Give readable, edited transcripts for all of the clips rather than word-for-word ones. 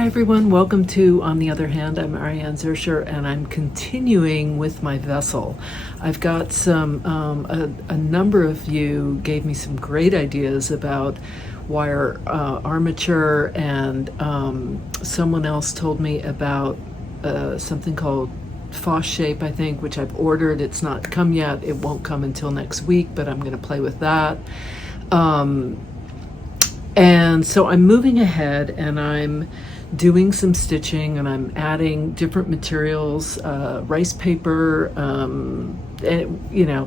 Hi everyone, welcome to On the Other Hand. I'm Ariane Zurcher and I'm continuing with my vessel. I've got a number of you gave me some great ideas about wire armature, and someone else told me about something called Foss shape, I think, which I've ordered. It's not come yet. It won't come until next week, but I'm going to play with that. And so I'm moving ahead and I'm doing some stitching and I'm adding different materials, rice paper, and,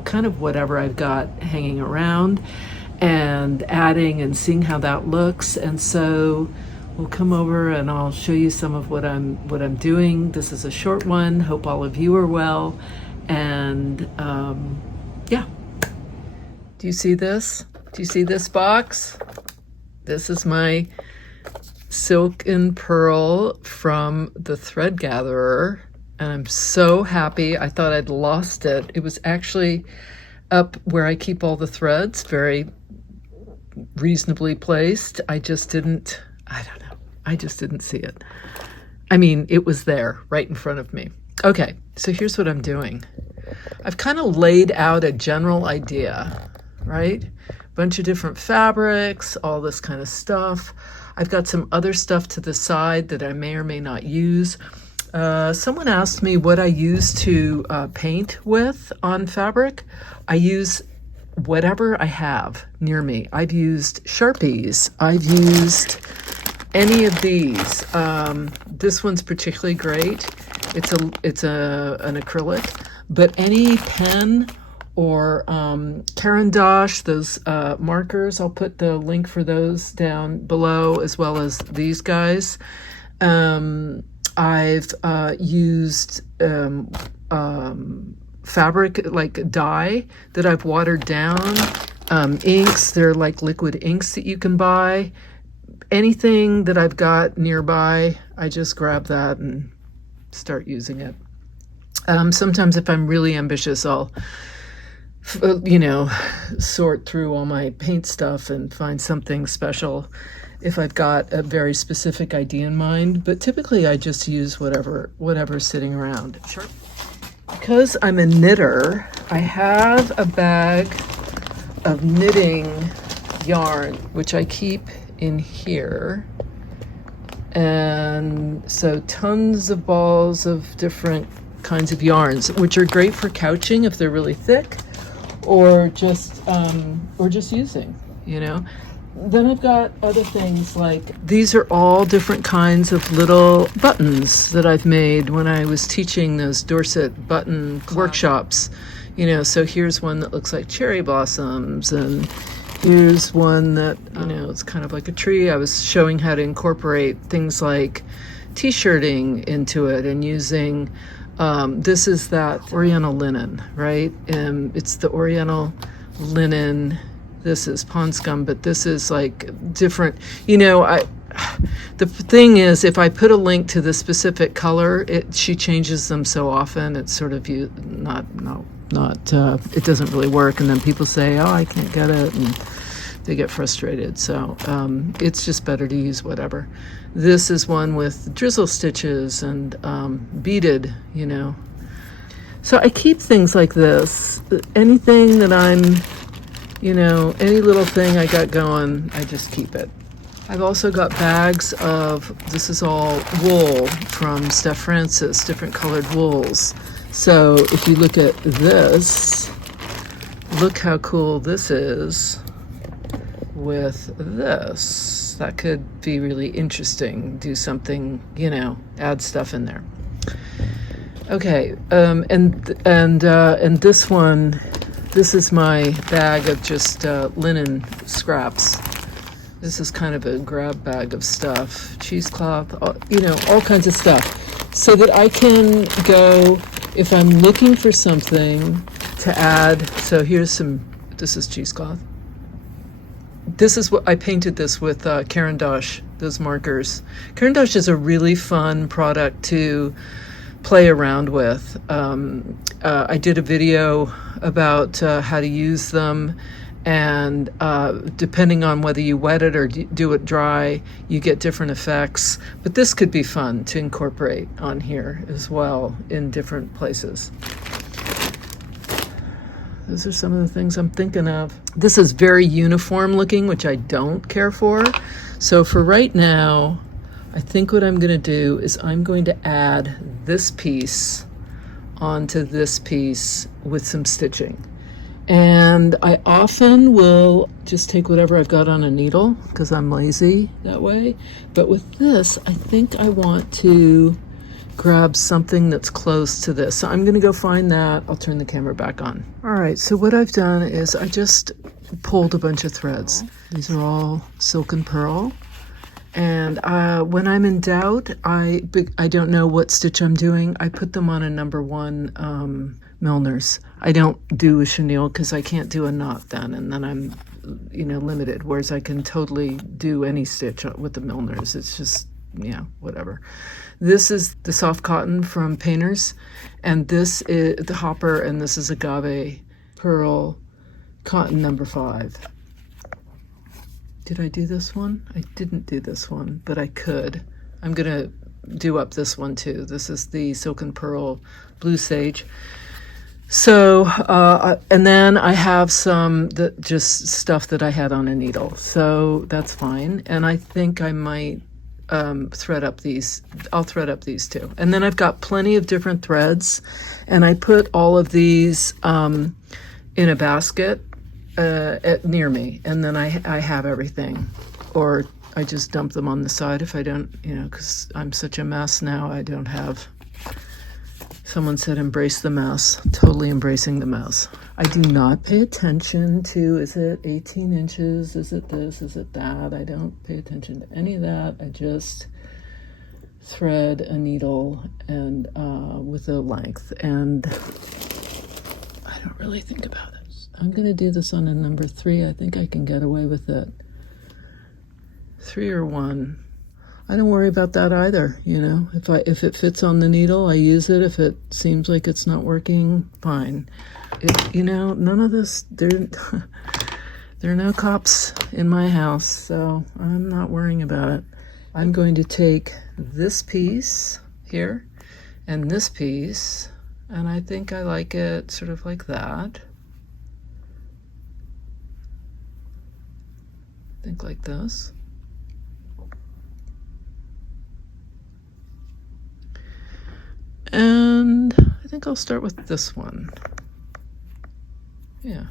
kind of whatever I've got hanging around, and adding and seeing how that looks. And so we'll come over and I'll show you some of what I'm doing. This is a short one. Hope all of you are well. And yeah. Do you see this? Do you see this box? This is my silk and pearl from the thread gatherer, and I'm so happy. I thought I'd lost it. It was actually up where I keep all the threads, very reasonably placed. I just didn't see it. I mean, it was there right in front of me. Okay, so here's what I'm doing. I've kind of laid out a general idea, right? Bunch of different fabrics, all this kind of stuff. I've got some other stuff to the side that I may or may not use. Someone asked me what I use to paint with on fabric. I use whatever I have near me. I've used Sharpies. I've used any of these. This one's particularly great. It's an acrylic, but any pen or Caran d'Ache, those markers, I'll put the link for those down below, as well as these guys. I've used fabric, like dye, that I've watered down. Inks, they're like liquid inks that you can buy. Anything that I've got nearby, I just grab that and start using it. Sometimes if I'm really ambitious, I'll sort through all my paint stuff and find something special if I've got a very specific idea in mind. But typically I just use whatever's sitting around. Sure. Because I'm a knitter, I have a bag of knitting yarn, which I keep in here. And so tons of balls of different kinds of yarns, which are great for couching if they're really thick, or just using, Then I've got other things, like these are all different kinds of little buttons that I've made when I was teaching those Dorset button workshops. So here's one that looks like cherry blossoms, and here's one that, it's kind of like a tree. I was showing how to incorporate things like t-shirting into it and using this is that Oriental linen, right? It's the Oriental linen. This is pond scum, but this is like different. The thing is, if I put a link to the specific color, she changes them so often. It's sort of it doesn't really work, and then people say, "Oh, I can't get it," and they get frustrated. So it's just better to use whatever. This is one with drizzle stitches and beaded, So I keep things like this. Anything that I'm, any little thing I got going, I just keep it. I've also got bags of, this is all wool from Steph Francis, different colored wools. So if you look at this, look how cool this is with this. That could be really interesting. Do something, add stuff in there. Okay, and this one, this is my bag of just linen scraps. This is kind of a grab bag of stuff, cheesecloth, all kinds of stuff, so that I can go, if I'm looking for something to add. So here's this is cheesecloth. This is what I painted this with Caran d'Ache, those markers. Caran d'Ache is a really fun product to play around with. I did a video about how to use them, And depending on whether you wet it or do it dry, you get different effects. But this could be fun to incorporate on here as well in different places. Those are some of the things I'm thinking of. This is very uniform looking, which I don't care for. So for right now, I think what I'm going to do is I'm going to add this piece onto this piece with some stitching. And I often will just take whatever I've got on a needle because I'm lazy that way. But with this, I think I want to grab something that's close to this. So I'm going to go find that. I'll turn the camera back on. All right, so what I've done is I just pulled a bunch of threads. These are all silk and pearl. And when I'm in doubt, I don't know what stitch I'm doing. I put them on a number 1 Milner's. I don't do a chenille because I can't do a knot then, and then I'm, limited. Whereas I can totally do any stitch with the Milner's. It's just, whatever. This is the soft cotton from Painters, and this is the hopper, and this is agave pearl cotton number 5. Did I do this one? I didn't do this one, but I could. I'm gonna do up this one too. This is the Silk and Pearl Blue Sage. So, and then I have some just stuff that I had on a needle. So that's fine. And I think I might thread up these. I'll thread up these too. And then I've got plenty of different threads, and I put all of these in a basket near me, and then I have everything, or I just dump them on the side if I don't, because I'm such a mess now. I don't have. Someone said embrace the mess. Totally embracing the mess. I do not pay attention to, is it 18 inches? Is it this? Is it that? I don't pay attention to any of that. I just thread a needle and with a length, and I don't really think about it. I'm going to do this on a number 3. I think I can get away with it. 3 or 1. I don't worry about that either, If it fits on the needle, I use it. If it seems like it's not working, fine. None of this, there are no cops in my house, so I'm not worrying about it. I'm going to take this piece here and this piece, and I think I like it sort of like that. Think like this. And I think I'll start with this one. Yeah.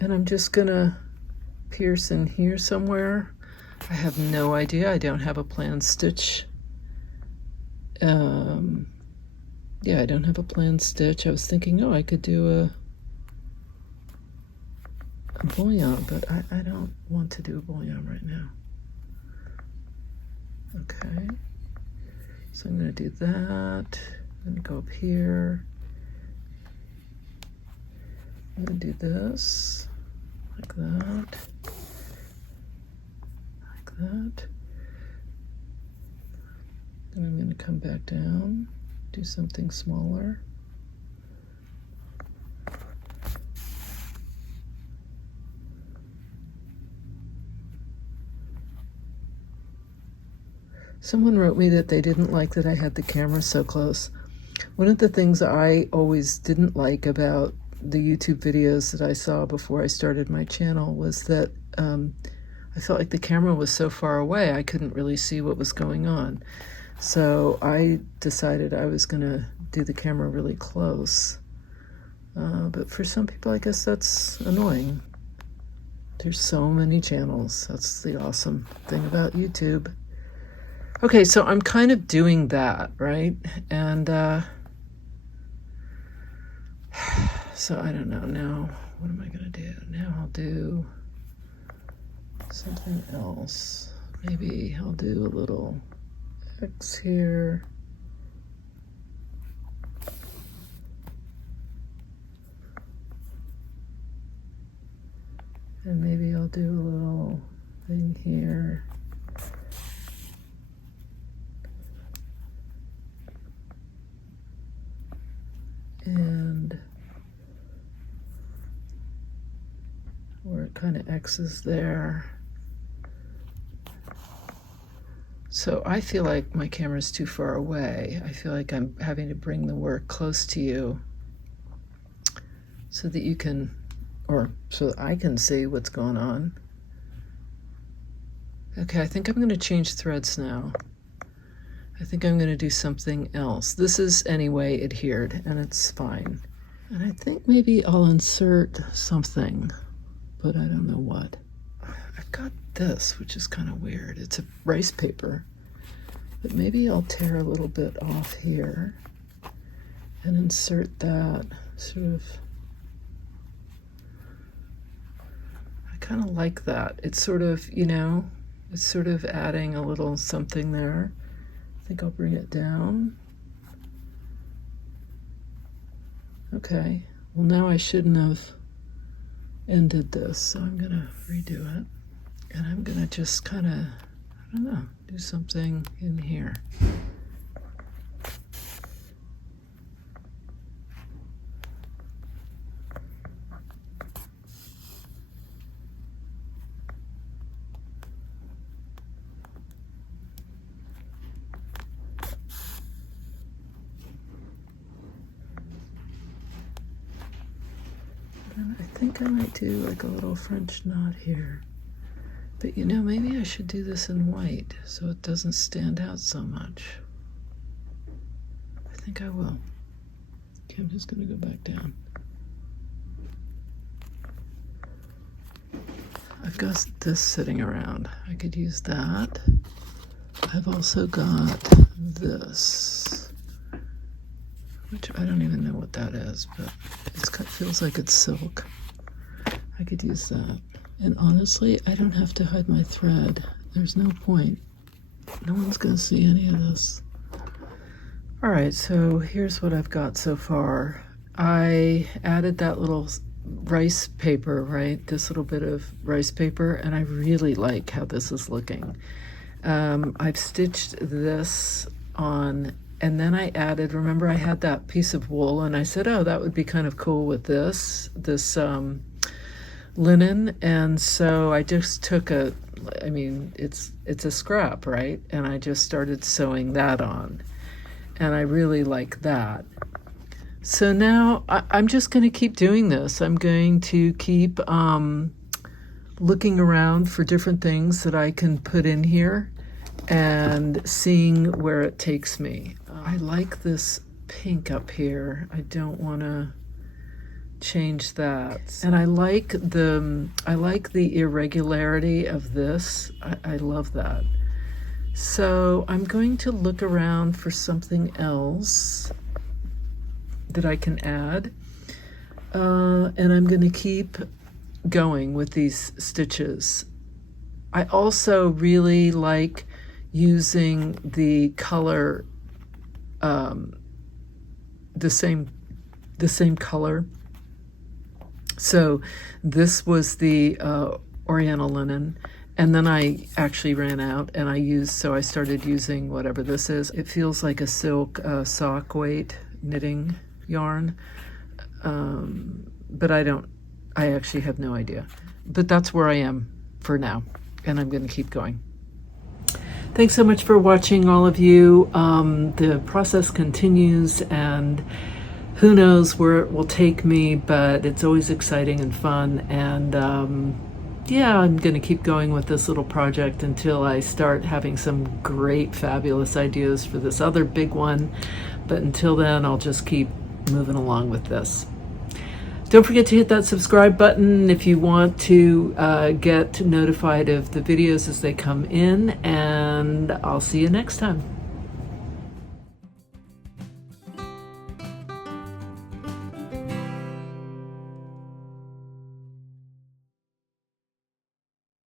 And I'm just gonna pierce in here somewhere. I have no idea. I don't have a planned stitch. Yeah, I don't have a planned stitch. I was thinking, I could do a bullion, but I don't want to do a bullion right now. Okay, so I'm going to do that. I'm going to go up here. I'm going to do this, like that, like that. Then I'm going to come back down, do something smaller. Someone wrote me that they didn't like that I had the camera so close. One of the things I always didn't like about the YouTube videos that I saw before I started my channel was that I felt like the camera was so far away I couldn't really see what was going on. So I decided I was going to do the camera really close. But for some people, I guess that's annoying. There's so many channels. That's the awesome thing about YouTube. Okay, so I'm kind of doing that, right? And so I don't know now. What am I going to do? Now I'll do something else. Maybe I'll do a little X here. And maybe I'll do a little thing here. And where it kind of X's there. So I feel like my camera's too far away. I feel like I'm having to bring the work close to you so that you can, or so that I can see what's going on. Okay, I think I'm going to change threads now. I think I'm going to do something else. This is anyway adhered, and it's fine. And I think maybe I'll insert something, but I don't know what. I've got this, which is kind of weird. It's a rice paper, but maybe I'll tear a little bit off here and insert that sort of. I kind of like that. It's sort of, you know, it's sort of adding a little something there. I think I'll bring it down. Okay, well now I shouldn't have ended this, so I'm gonna redo it. And I'm gonna just kind of, I don't know, do something in here. And I think I might do like a little French knot here. But you know, maybe I should do this in white so it doesn't stand out so much. I think I will. Okay, I'm just gonna go back down. I've got this sitting around. I could use that. I've also got this, which I don't even know what that is, but it feels like it's silk. I could use that. And honestly, I don't have to hide my thread. There's no point. No one's gonna see any of this. All right, so here's what I've got so far. I added that little rice paper, right? This little bit of rice paper, and I really like how this is looking. I've stitched this on, and then I added, remember I had that piece of wool, and I said, oh, that would be kind of cool with this linen, and so I just took I mean, it's a scrap, right? And I just started sewing that on, and I really like that. So now I'm just going to keep doing this. I'm going to keep looking around for different things that I can put in here and seeing where it takes me. I like this pink up here. I don't want to change that. And I like the irregularity of this. I love that. So I'm going to look around for something else that I can add. And I'm going to keep going with these stitches. I also really like using the color, the same color. So this was the Oriental linen, and then I actually ran out and I started using whatever this is. It feels like a silk sock weight knitting yarn, but I actually have no idea. But that's where I am for now, and I'm going to keep going. Thanks so much for watching, all of you. The process continues, and who knows where it will take me, but it's always exciting and fun. And yeah, I'm going to keep going with this little project until I start having some great, fabulous ideas for this other big one. But until then, I'll just keep moving along with this. Don't forget to hit that subscribe button if you want to get notified of the videos as they come in, and I'll see you next time.